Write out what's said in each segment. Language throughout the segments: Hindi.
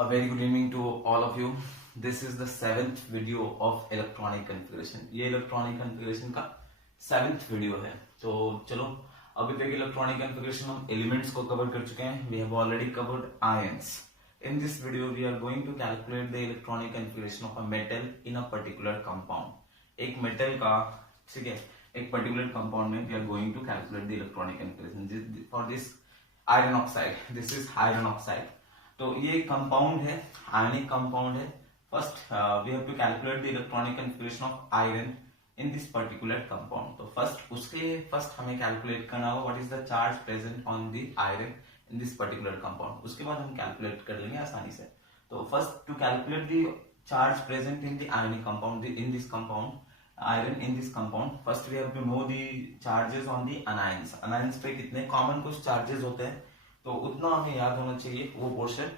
A very good evening to all of you. This is the 7th video of electronic configuration. ये इलेक्ट्रॉनिक कन्फिगरेशन का 7th वीडियो है. तो चलो अभी तक इलेक्ट्रॉनिक कन्फिगरेशन हम एलिमेंट्स को कवर कर चुके हैं. We have already covered ions. In this video we are going to calculate the electronic configuration of a metal in a particular compound. एक मेटल का, ठीक है, एक पर्टिकुलर कंपाउंड में we are going to calculate the electronic configuration. For this iron oxide, this is iron oxide. तो ये कंपाउंड है, आयनिक कंपाउंड है. First we have to calculate the electronic configuration of iron in this particular compound. तो फर्स्ट हमें कैलकुलेट करना होगा what is the charge present on the iron in this particular compound. उसके बाद हम कैलकुलेट कर लेंगे आसानी से. तो first to calculate the charge present in the ionic compound in this compound iron in this compound, first we have to know the charges on the anions. Anions पे कितने कॉमन कुछ चार्जेस होते हैं, तो उतना हमें याद होना चाहिए वो portion.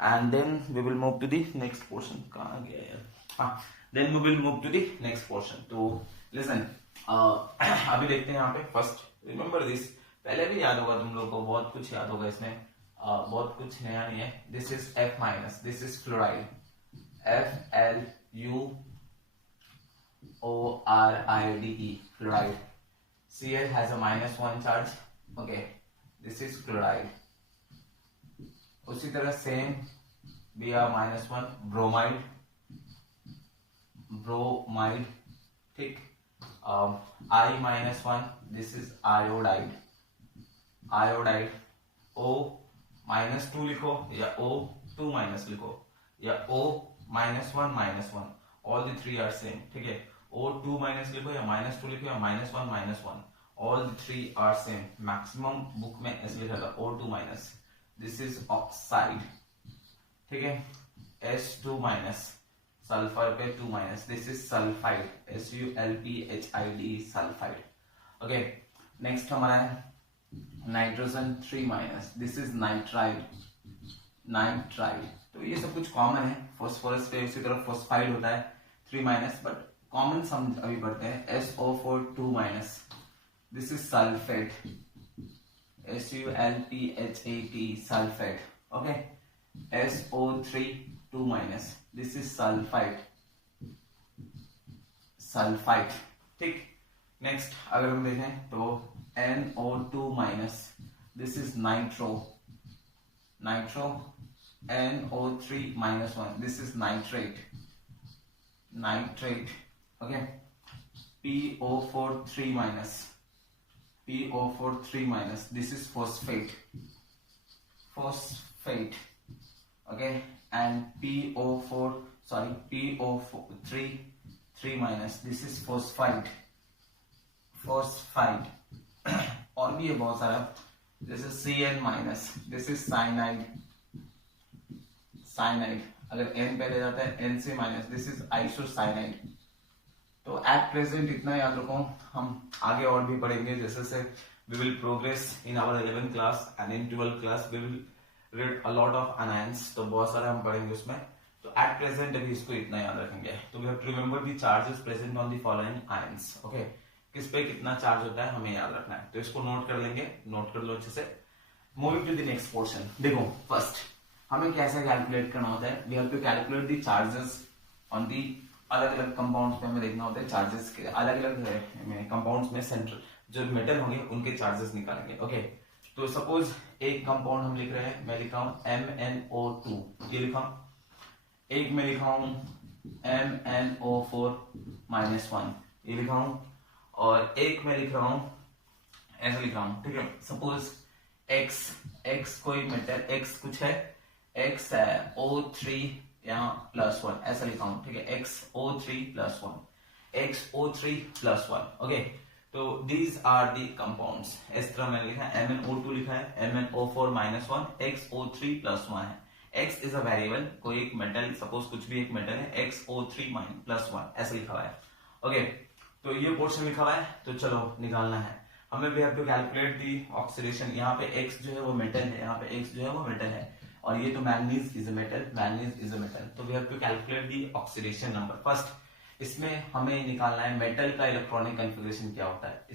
And then we will move to the next portion. कहाँ गया यार? हाँ, then we will move to the next portion. तो लिसन, अभी देखते हैं यहाँ पे. फर्स्ट रिमेम्बर दिस, पहले भी याद होगा तुम लोगों को, बहुत कुछ याद होगा इसमें, बहुत कुछ नया नहीं है. This is F minus, this is fluoride, FLUORIDE, fluoride. Cl has a -1 charge. Okay, this is fluoride. उसी तरह सेम Br -1 ब्रोमाइड, ठीक. I-1 this is iodide, O -2 लिखो या O2 माइनस लिखो या O-1 all the three are same, ठीक है. O2 माइनस लिखो या -2 लिखो या -1 all the three are same. Maximum book में ऐसे लिखा था O2 minus. This is oxide, ठीक है. S2 माइनस, सल्फर पे 2 minus. This is sulphide, SULPHID, sulphide. Okay, next हमारा है nitrogen 3 minus. This is nitride. तो ये सब कुछ कॉमन है. फॉस्फोरस पे उसी तरह फॉस्फाइड होता है 3 माइनस, बट कॉमन सम अभी पढ़ते हैं. SO4 2 minus. This is sulphate, SULPHAT, sulphate. Okay, SO3 2 minus. This is sulphide, ठीक. नेक्स्ट अगर हम देखें तो NO2 minus. This is nitro, NO3 -1. This is nitrate. Okay, PO4 3 minus. This is phosphate. Okay, and PO4 3 minus. This is phosphide. और भी है बहुत सारा. This is CN minus. This is cyanide. अगर N पहले जाता है NC minus. This is isocyanide. तो एट प्रेजेंट इतना याद रखो. हम आगे और भी पढ़ेंगे जैसे से we will progress in our 11th class and in 12th class we will read a lot of anions. तो बहुत सारे हम पढ़ेंगे उसमें. तो एट प्रेजेंट अभी इसको इतना याद रखेंगे. तो we have to remember the charges present on the following ions. Okay, किस पे कितना चार्ज होता है हमें याद रखना है. तो इसको नोट कर लेंगे, नोट कर लो अच्छे से. Moving to the next portion. देखो फर्स्ट हमें कैसे कैलकुलेट करना होता है. We have to calculate the charges on the अलग अलग कंपाउंड्स में हमें देखना होता है. चार्जेस के अलग अलग कंपाउंड्स में सेंट्रल जो मेटल होंगे उनके चार्जेस निकालेंगे. ओके, तो सपोज एक कंपाउंड हम लिख रहे हैं, मैं लिखा हूं MnO2, ये लिखा हूं. एक में लिखा हूं MnO4 -1, ये लिखा हूं. और एक में लिख रहा हूं, ऐसा लिख रहा हूं, ठीक है. सपोज X कोई मेटल, X कुछ है, X है O3 यहाँ +1, ऐसा लिखा हूं, ठीक है. XO3 +1. ओके, तो दीज आर दी कंपाउंड्स. इस तरह मैंने लिखा है MnO2 लिखा है, MnO4 -1, XO3 +1 है. X इज अ वेरिएबल, कोई एक मेटल, सपोज कुछ भी एक मेटल है, XO3 +1 ऐसा लिखा हुआ है. ओके, तो ये पोर्शन लिखा हुआ है. तो चलो निकालना है हमें. We have to calculate the oxidation. यहाँ पे X जो है वो मेटल है, यहाँ पे X जो है वो मेटल है, और ये तो मैग्नीज इज अ मेटल. तो we have to calculate the oxidation number. First इसमें हमें निकालना है मेटल का इलेक्ट्रॉनिक कन्फिगरेशन क्या होता है.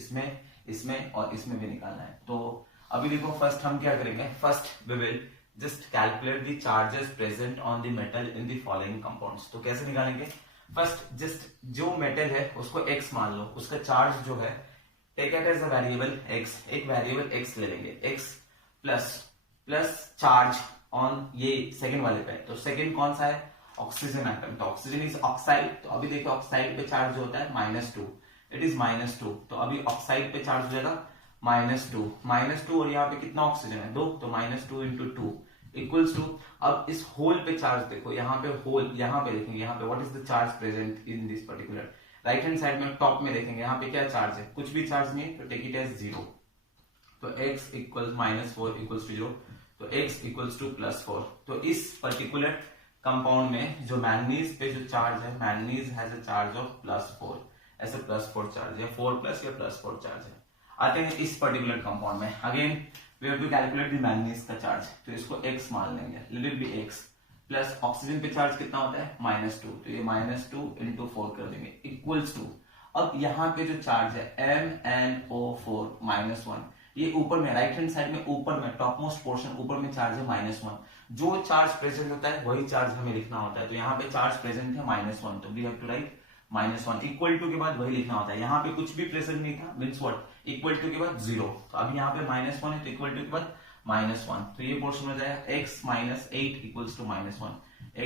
इसमें और इसमें भी निकालना है. तो अभी देखो फर्स्ट हम क्या करेंगे. First we will just calculate the charges present on the metal in the following compounds. तो कैसे निकालेंगे, फर्स्ट जस्ट जो मेटल है उसको x मान लो, उसका चार्ज जो है take it as a variable x, एक वेरिएबल x ले लेंगे, x प्लस चार्ज ऑन ये सेकंड वाले पे। तो सेकंड कौन सा है, ऑक्सीजन एटम, तो ऑक्सीजन इज ऑक्साइड। तो अभी देखो ऑक्साइड पे चार्ज जो होता है -2, इट इज -2। तो अभी ऑक्साइड पे चार्ज हो जाएगा -2 और यहाँ पे कितना ऑक्सीजन है 2, तो -2 × 2 इक्वल्स टू, अब इस होल पे चार्ज देखो, यहाँ पे होल, यहाँ पे देखेंगे, यहाँ पे what is the charge present in this particular, right hand side में टॉप में देखेंगे, यहाँ पे क्या चार्ज है, कुछ भी चार्ज नहीं है, तो टेक इट एज 0। तो x इक्वल -4 इक्वल्स टू 0, तो x इक्वल्स टू +4। तो इस पर्टिकुलर कंपाउंड में जो मैंगनीज पे जो चार्ज है, manganese has a charge of +4, ऐसे +4 चार्ज है, 4+ या +4 चार्ज है। आते हैं इस पर्टिकुलर कंपाउंड में, again we have to calculate the manganese का चार्ज, तो इसको x मान लेंगे, let it be x, plus oxygen पे चार्ज कितना होता है -2, तो ये -2 × 4 कर देंगे इक्वल्स टू, अब यहाँ पे जो चार्ज है MnO4 -1, ये ऊपर में राइट हैंड साइड में ऊपर में टॉप मोस्ट पोर्शन ऊपर में चार्ज है -1, जो चार्ज प्रेजेंट होता है वही चार्ज हमें लिखना होता है। तो यहाँ पे चार्ज प्रेजेंट है -1, तो we have to write -1 equal to के बाद वही लिखना होता है। यहाँ पे कुछ भी प्रेजेंट नहीं था, मीन्स व्हाट, इक्वल टू के बाद 0, तो अब यहाँ पे -1 है तो इक्वल टू के बाद -1, तो ये पोर्शन हो जाएगा x - 8 equals to -1,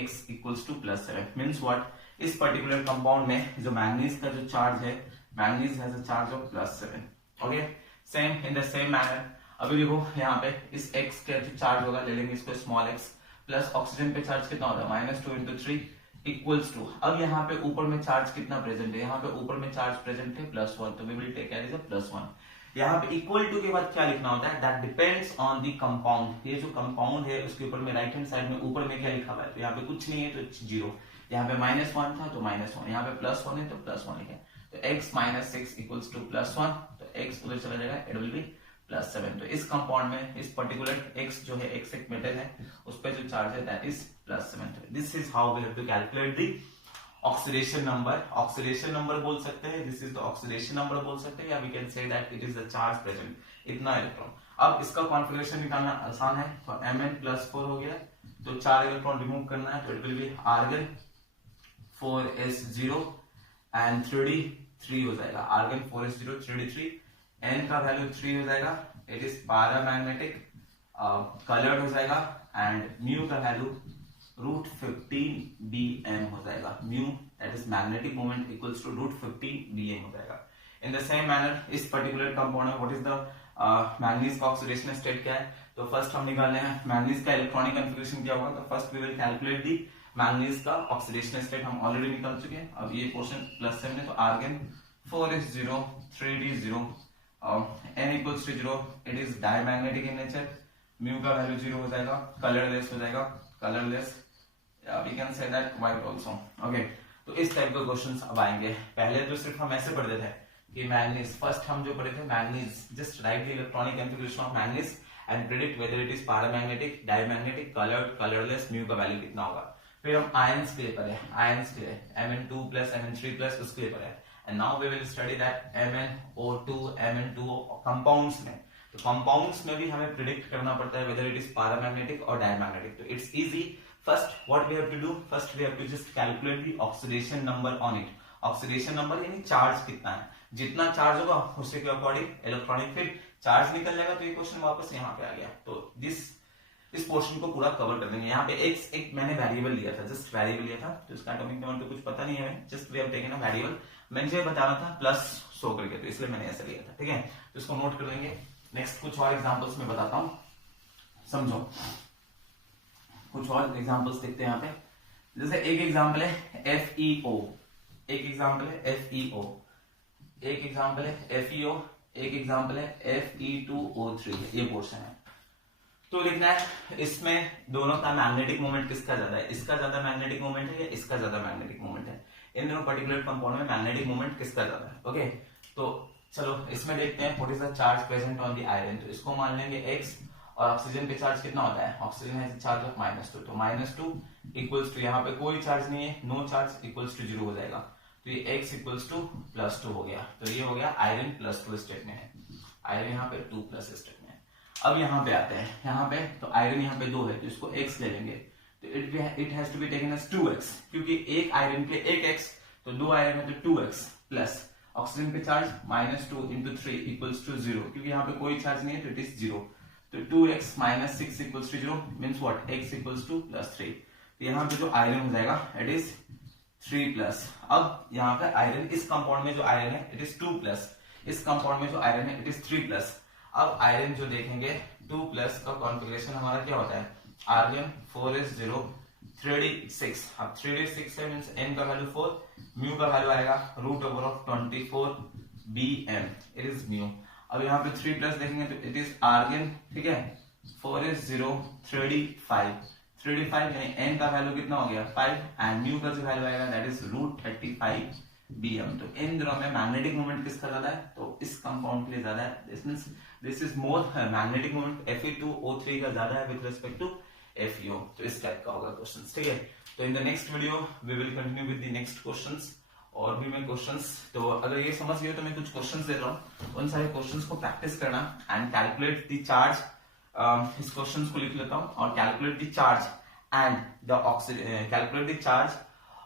x equals to +7, means what, इस पर्टिकुलर कंपाउंड में जो मैंगनीज का जो चार्ज है, manganese has a charge of +7। Okay, same in the same manner, अभी देखो यहाँ पे इस x का जो चार्ज होगा, ले लेंगे इसको स्मॉल x, प्लस ऑक्सीजन पे चार्ज कितना होता है -2 × 3 इक्वल्स टू, अब यहाँ पे ऊपर में चार्ज कितना प्रेजेंट है, यहाँ पे ऊपर में चार्ज प्रेजेंट है +1, तो we will take as a +1। यहाँ पे इक्वल टू के बाद क्या लिखना होता है, that depends on the compound, ये जो कंपाउंड है उसके ऊपर में राइट हैंड साइड में ऊपर में क्या लिखा हुआ है, तो यहाँ पे कुछ नहीं है तो 0, यहाँ पे -1 था तो -1, यहाँ पे +1 है तो +1 लिखा है, तो x - 6 इक्वल्स टू +1, तो x उधर चला जाएगा, इट विल बी +7। तो इस कंपाउंड में इस पर्टिकुलर x जो है, x एक मेटल है, उस पे जो चार्ज है that is +7। This is how we have to calculate the oxidation number, oxidation number बोल सकते हैं, this is the oxidation number बोल सकते हैं, या we can say that it is the charge present, इतना इलेक्ट्रॉन। अब इसका कॉन्फिगरेशन निकालना आसान है, तो Mn+4 हो गया, तो 4 इलेक्ट्रॉन रिमूव करना है, तो it will be argon 4s0 and 3d3 हो जाएगा, आर्गन 4s0 3d3, n का वैल्यू 3 हो जाएगा, इट इज पैरामैग्नेटिक, कलर्ड हो जाएगा, एंड म्यू का वैल्यू √15 bm हो जाएगा, mu that is magnetic moment equals to √15 bm हो जाएगा। इन द सेम मैनर इस पर्टिकुलर कंपाउंड में व्हाट इज द मैंगनीज का ऑक्सीडेशन स्टेट क्या है, तो फर्स्ट हम निकाल रहे हैं मैंगनीज का इलेक्ट्रॉनिक कॉन्फिगरेशन क्या होगा, तो first we will calculate the manganese का ऑक्सीडेशन स्टेट, हम ऑलरेडी निकाल चुके हैं। अब ये पोर्शन +7 है, तो argon 4s0 3d0 n equals to 0, it is diamagnetic in nature, mu का वैल्यू 0 हो जाएगा, कलरलेस हो जाएगा, colourless, we can say that white also. Okay, तो इस टाइप के क्वेश्चंस अब आएंगे। पहले तो सिर्फ हम ऐसे पढ़ते थे कि मैंगनीज, फर्स्ट हम जो पढ़े थे manganese, just right the electronic configuration of manganese and predict weather it is paramagnetic, diamagnetic, coloured, colourless, mu का वैल्यू कितना होगा। फिर हम आयंस के लिए पढ़े, आयंस के लिए Mn2+ Mn3+ उसके लिए पढ़े, and now we will study that MnO2 Mn2O compounds में। तो कंपाउंड्स में भी हमें प्रिडिक्ट करना पड़ता है वेदर इट इज पैरामैग्नेटिक और डायमैग्नेटिक। तो it's easy, first what we have to do, first we have to just calculate the oxidation number on it. Oxidation number यानी चार्ज कितना है, जितना चार्ज होगा उसी के अकॉर्डिंग इलेक्ट्रॉनिक फिर चार्ज निकल जाएगा, तो ये क्वेश्चन वापस यहाँ पे आ गया। तो इस पोर्शन को पूरा कवर कर देंगे। यहाँ पे x एक मैंने वेरिएबल लिया था, जस्ट वेरिएबल लिया था, तो इसका एटॉमिक नंबर तो कुछ पता नहीं है, just we have taken a variable, मुझे बताना था +100 करके, तो इसलिए मैंने ऐसा लिया था, ठीक है। तो इसको नोट कर लेंगे। नेक्स्ट कुछ और एग्जांपल्स में बताता हूँ, समझो। कुछ और एग्जांपल्स देखते हैं यहाँ पे। जैसे एक एग्जांपल है FeO, एक एग्जांपल है FeO, एक एग्जांपल है FeO, एक एग्जांपल है Fe2O3, ये पोर्शन है। तो लिखना है इसमें दोनों का मैग्नेटिक मोमेंट किसका ज्यादा है, इसका ज्यादा मैग्नेटिक मोमेंट है या इसका ज्यादा मैग्नेटिक मोमेंट है। इन दोनों पर्टिकुलर कंपाउंड में मैग्नेटिक मोमेंट किसका ज्यादा है। ओके, तो चलो इसमें देखते हैं what is the charge present on the iron. तो इसको मान लेंगे x, और ऑक्सीजन पे चार्ज कितना होता है, ऑक्सीजन है चार्ज ऑफ -2, तो -2 इक्वल्स टू, यहाँ पे कोई चार्ज नहीं है, नो चार्ज, इक्वल्स टू 0 हो जाएगा। तो ये x इक्वल्स टू +2 हो गया, तो ये हो गया आयरन +2 स्टेट में है, आयरन यहाँ पे 2+ स्टेट में है। अब यहाँ पे आते हैं, यहाँ पे तो आयरन यहाँ पे 2 है तो इसको x ले लेंगे, तो it has to be taken as 2x, क्योंकि एक आयरन पे एक x, तो 2 आयरन है तो 2x प्लस ऑक्सीजन पे चार्ज -2 into 3 इक्वल्स टू 0, क्योंकि यहाँ पे कोई चार्ज नहीं है तो इट इज 0, तो 2x - 6 equals to 0 means what, x equals to +3, तो यहाँ पे जो आयरन हो जाएगा इट इज 3+। अब यहाँ पे आयरन, इस कंपाउंड में जो आयरन है इट इज 2+, इस कंपाउंड में जो आयरन है इट इज 3+। अब आयरन जो देखेंगे 2+ का कॉन्फ़िगरेशन हमारा क्या होता है, आर्गन 4s0 3d6, अब 3d6 है मींस n का वैल्यू 4, म्यू का वैल्यू आएगा √24 bm, इट इज म्यू। अब यहाँ पे 3+ देखेंगे तो इट इज आर्गन, ठीक है, 4s0 3d5, 3d5 यानी n का वैल्यू कितना हो गया 5, एंड म्यू का जो वैल्यू आएगा दैट इज √35 bm। तो इन दोनों में मैग्नेटिक मोमेंट किसका ज्यादा है, तो इस कंपाउंड के लिए ज्यादा है, this means this is more magnetic moment Fe2O3 का ज्यादा है विद रिस्पेक्ट टू FeO। तो इस टाइप का होगा क्वेश्चंस, ठीक है। तो in the next video we will continue with the next questions, और भी मैं क्वेश्चंस, तो अगर ये समझ गए तो मैं कुछ क्वेश्चंस दे रहा हूँ, उन सारे क्वेश्चंस को प्रैक्टिस करना एंड कैलकुलेट द चार्ज, इस क्वेश्चंस को लिख लेता हूँ, और calculate the charge and the calculate the charge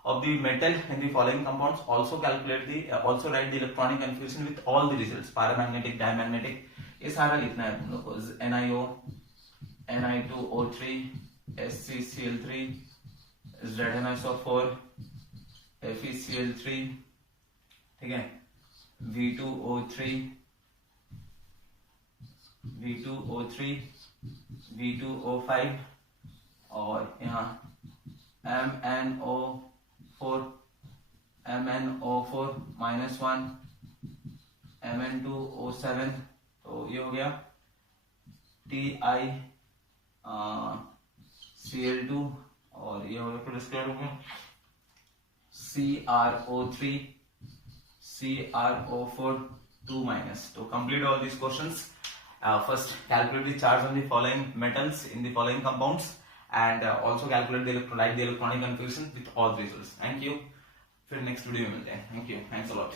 of the metal in the following compounds, also calculate the also write the electronic confusion with all the results, paramagnetic, diamagnetic, ये सारा लिखना है तुम लोग को, NiO, Ni2O3, SCCl3, ZnSO4, FeCl3, ठीक है, V2O3, V2O5, और यहाँ MnO4, -1, Mn2O7, तो ये हो गया TiCl2, और ये हो गया फिर इसके हो गया CrO3, CrO4 2-। तो complete all these questions. First calculate the charge on the following metals in the following compounds, and also calculate the electrolyte, the electronic confusion with all the results. Thank you. फिर नेक्स्ट वीडियो में मिलते हैं। Thank you, thanks a lot.